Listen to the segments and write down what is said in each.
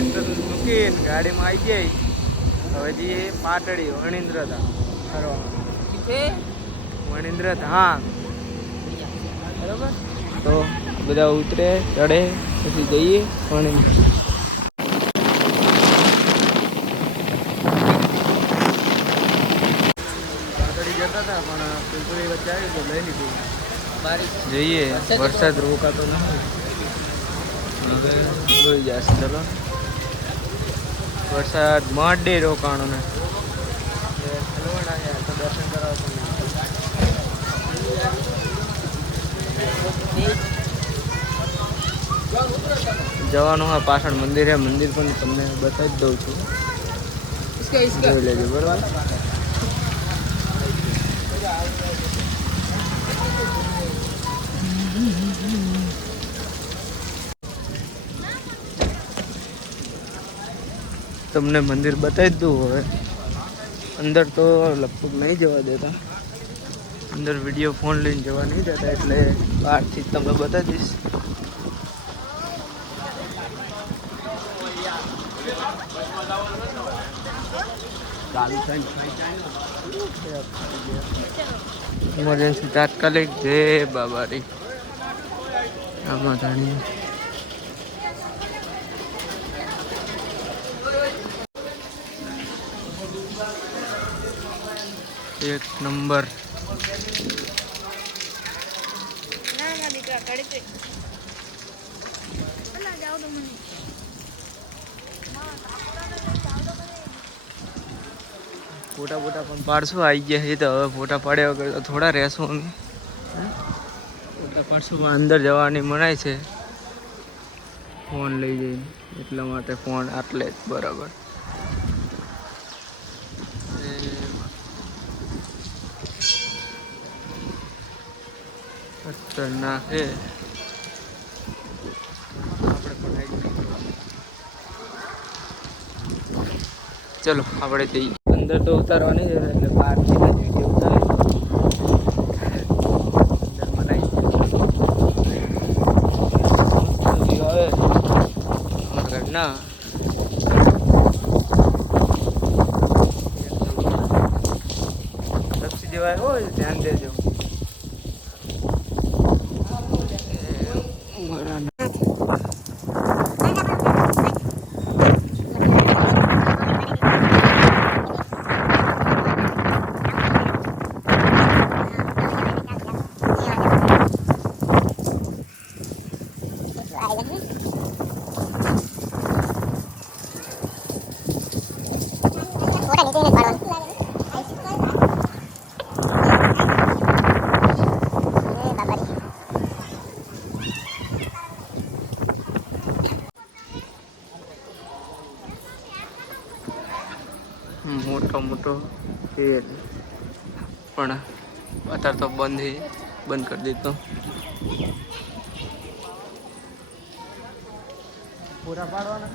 Tractor મૂકીને ગાડીમાં આવી જાય. હવે જઈએ પાટડી વણિન્દ્ર ધામ ફરવા. વણિન્દ્ર ધામ બરોબર. તો બધા ઉતરે ચડે પછી જઈએ વણિન્દ્ર. પાટડી જતા હતા પણ પિલપુરી વચ્ચે આવી તો લઈ લીધું. જઈએ વરસાદ રોકાતો નથી. હવે જોઈ જશે. ચલો વરસાદ માંડે રોકાણો ને તો દર્શન કરવા જવાનું હા. પાછળ મંદિર હે. મંદિર પણ તમને બતાવી જ દઉં છું. જોઈ લેજો બરાબર. તમને મંદિર બતાવી જ દઉં. હવે અંદર તો લગભગ નહીં જવા દેતા. અંદર વિડીયો ફોન લઈને જવા નહીં દેતા, એટલે બહારથી જ તમને બતાવી દઈશ. ઇમરજન્સી તાત્કાલિક. જય બાબારી. આમાં જાણીએ એક નંબર. ફોટા ફોટા પણ પાડશું. આવી ગયા છે તો હવે ફોટા પાડ્યા વગર તો થોડા રહેશું અમે. ફોટા પાડશું પણ અંદર જવાની મનાય છે ફોન લઈ જઈને. એટલા માટે ફોન આટલે જ બરાબર. ખતરનાક હે. ચલો આપણે જઈએ. અંદર તો ઉતારવાની છે એટલે બહારથી જ વિડીયો ઉતારે. અંદર મનાઈ આવે ઘરના. સબસિડી વાળો હોય ધ્યાન દેજો. મોટો ફેર પણ અત્યારે તો બંધ કરી દીધો. પૂરા પાડવાના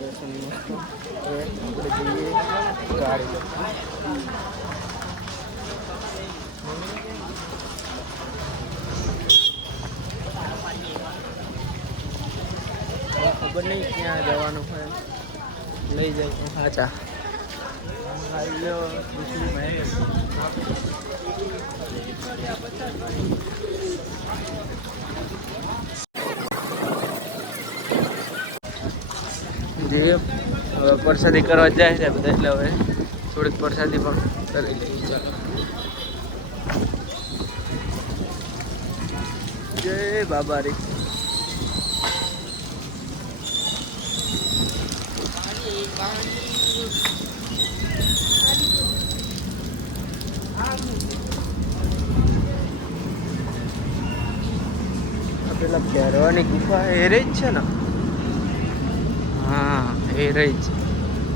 દર્શન મસ્ત. હવે આપણે જઈએ ગાડી. ખબર નહીં ક્યાં જવાનું હોય. લઈ જાય સાચા. જે હવે પ્રસાદી કરવા જાય છે બધા, એટલે હવે થોડીક પ્રસાદી પણ કરી લઈએ. ચાલો જય બાબારી. પેલા ભેરવાની ગુફા એ રહી જ છે ને? હા એ રહી જ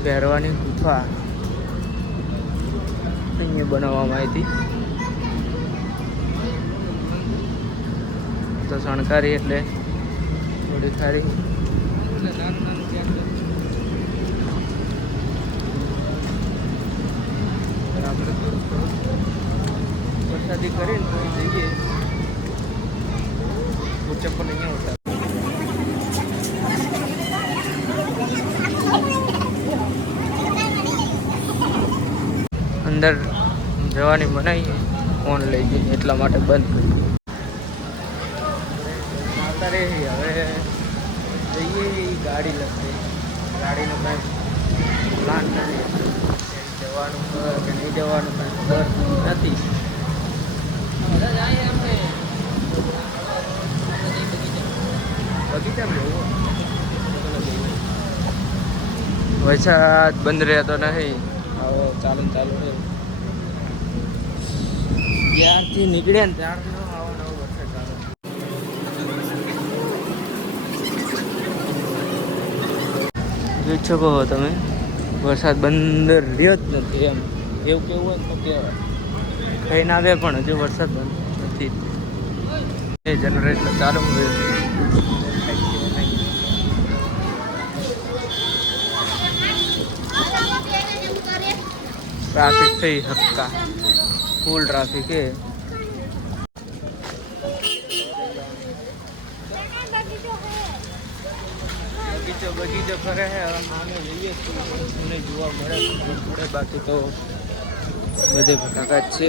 ભેરવાની ગુફા અહીંયા બનાવવામાં આવી હતી. તો શણકારી એટલે થોડી ખારી એટલે નાનું નાનું ક્યાંક આપણે થોડું વરસાદી કરીને તો જઈએ ચપ્પલ અહીંયા ઉતાર અંદર જવાની બનાવી ફોન લઈ જઈએ એટલા માટે બંધ કરી આવતા રહે. હવે જઈએ ગાડી લખે ગાડીનો કાંઈ પ્લાન નથી જવાનું કે નહીં જવાનું કાંઈ ખબર નથી. બગીચામાં વરસાદ બંધ રહેતો નહીં. હવે ચાલુ છે ત્યારથી નીકળ્યા ને ત્યારનો આવો નવો વરસાદ ચાલુ. જોઈ શકો છો તમે વરસાદ બંધ રહ્યો જ નથી. એમ એવું કેવું હોય તો કહેવાય કહીને આવે પણ હજુ વરસાદ બંધ નથી. એ જનરેટર ચાલુ હોય ट्रैफिक થઈ હક્કા फुल ट्रैफिक है. बगीचो खरे है माने जइए सुने जुआ મળે થોડે બાકી તો બધે ભટકા જ છે.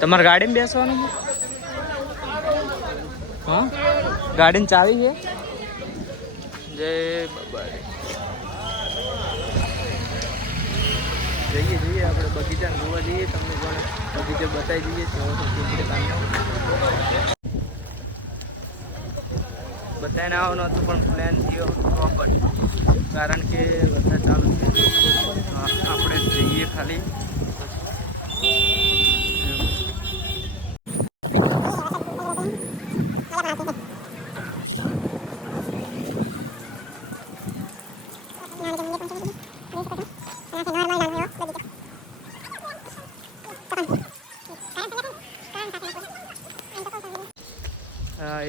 તમાર ગાડીમાં બેસવાનું છે? હા ગાડીની ચાવી છે? જય બાબા જઈએ આપણે બગીચા જોવા જઈએ. તમને પણ બગીચો બતાવી દઈએ બતાવીને આવવાનો હતો પણ પ્લાન થયો પ્રોપર કારણ કે વરસાદ ચાલુ છે. આપણે જઈએ ખાલી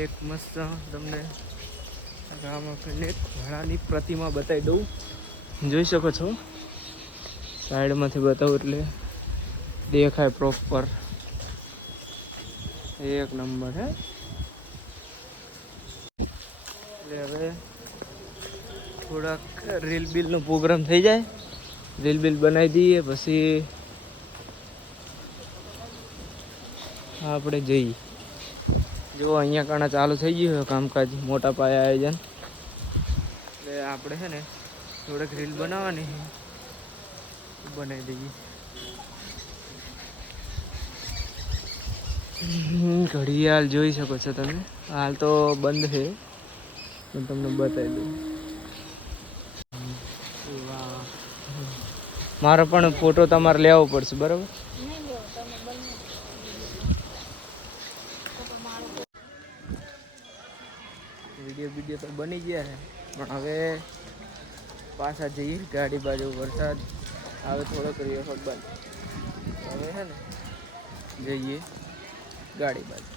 એક મસ્ત તમને રામાખંડ ઘોડાની પ્રતિમા બતાવી દઉં. જોઈ શકો છો સાઈડમાંથી બતાવું એટલે દેખાય પ્રોપર એક નંબર હે. એટલે હવે થોડાક રીલ બિલનો પ્રોગ્રામ થઈ જાય રીલ બિલ બનાવી દઈએ પછી આપણે જઈએ. જો અહીંયા કાણા ચાલુ થઈ ગયું કામકાજ મોટા પાયે આયોજન એટલે આપણે છે ને થોડીક રીલ બનાવવાની બનાવી દઈએ. ઘડિયાળ જોઈ શકો છો તમે હાલ તો બંધ છે પણ તમને બતાવી દઉં. મારો પણ ફોટો તમારે લેવો પડશે બરાબર. વિડીયો તો બની ગયા છે પણ હવે પાછા જઈએ ગાડી બાજુ. વરસાદ આવે થોડોક રહ્યો બંધ હવે છે ને જઈએ ગાડી બાજુ.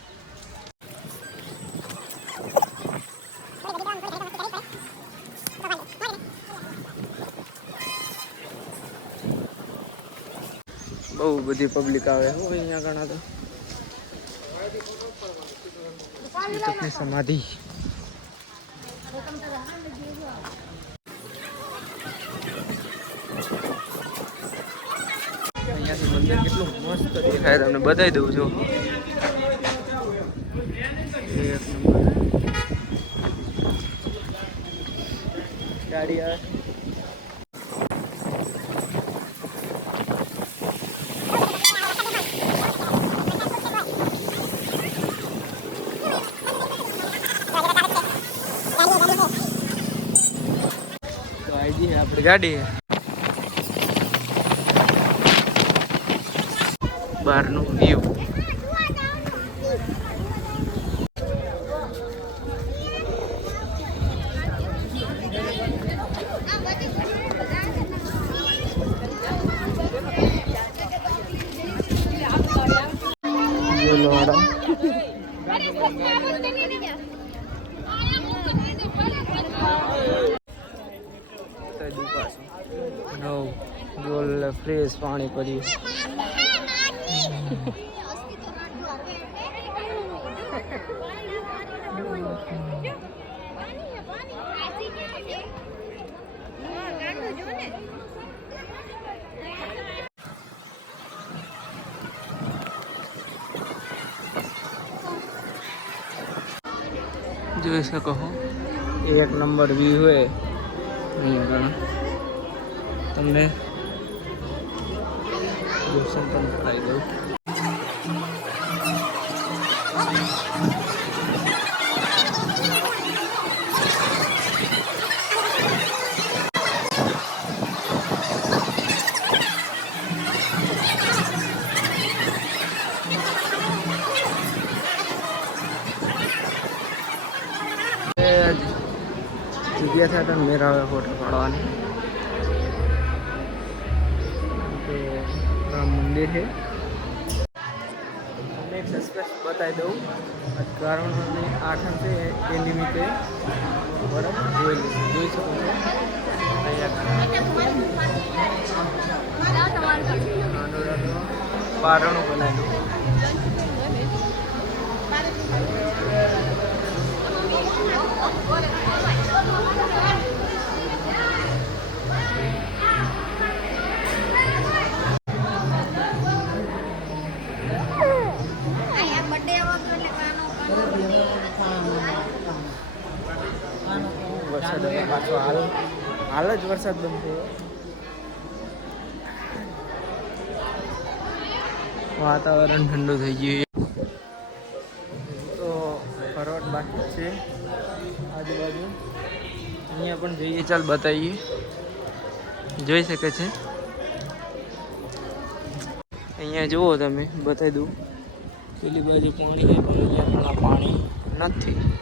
બહુ બધી પબ્લિક આવે હો અહીંયા ઘણા તો સમાધિ અહીંયાથી મંદિર કેટલું મસ્ત દેખાય તમને બતાવી દઉં છું. એક નંબર ગાડી આવે આપણી ગાડી બહારનું વ્યૂ. બોલો હાડો બોલ ફ્રેશ પાણી પડ્યું જોઈ શકો છો એક નંબર વ્યૂ હે અહીંયા ઘણા તમને દર્શન પણ કરાવી દઉં जगह था तो मेरा फोटो पड़वाने मंदिर है मैं एक सस्पेंस बता दूँ कारण आठम से के निमित्ते बराबर જોઈ શકો છો બારણું બનાવેલું વરસાદ હવે પાછો હાલ જ વરસાદ બંધ થયો વાતાવરણ ઠંડુ થઈ ગયું તો ફરવાડ બાકી છે આજુબાજુ અહીંયા પણ જઈએ ચાલ બતાવીએ જોઈ શકે છે અહીંયા જુઓ તમે બતાવી દઉં પેલી બાજુ પાણી છે પણ અહીંયા પાણી નથી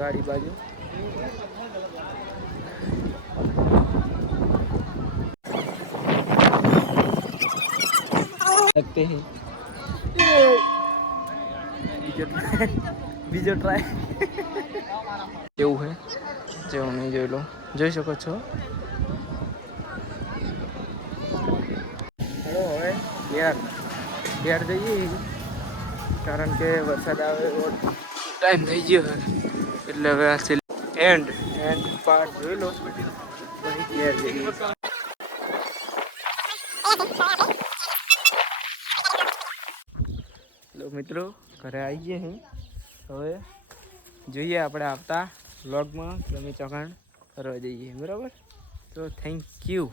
गाड़ी बाजू लगते हैं बीजो ट्राय केवू है जो नहीं જોઈ લો જોઈ શકો છો હેલો હવે ઘેર જઈએ કારણ કે વરસાદ આવે ટાઈમ થઈ ગયો એટલે હવે આ એન્ડ પાર્ટ જોઈ લો પછી ઘેર જઈએ લો મિત્રો ઘરે આવી ગયા હું હવે જોઈએ આપણે આવતા વ્લોગમાં તમે ચોકાણ કરવા જઈએ બરાબર તો થેન્ક યુ